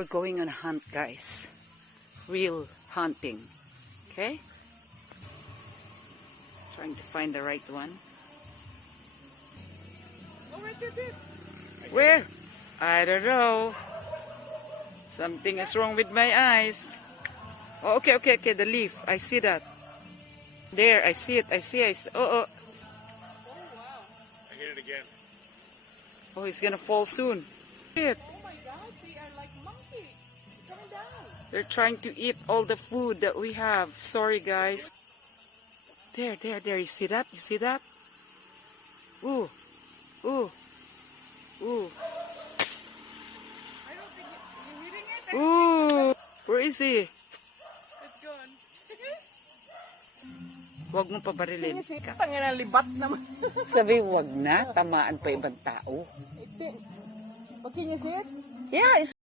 We're going on a hunt, guys. Real hunting. Okay? Trying to find the right one. Oh, right there. Where? I don't know. Something is wrong with my eyes. Oh, okay. The leaf. I see that. There, I see it. Oh. Oh, wow. I hit it again. Oh, he's gonna fall soon. Shit. Oh my God, they are like monkeys. Coming down. They're trying to eat all the food that we have. Sorry, guys. There. You see that? Ooh. I don't think you're hitting it. Ooh. Where is he? It's gone. Huwag mong pabarilin. Pangalan libat naman. Sabi, huwag na. Tamaan pa ibang tao. But can you see it? Yeah, it's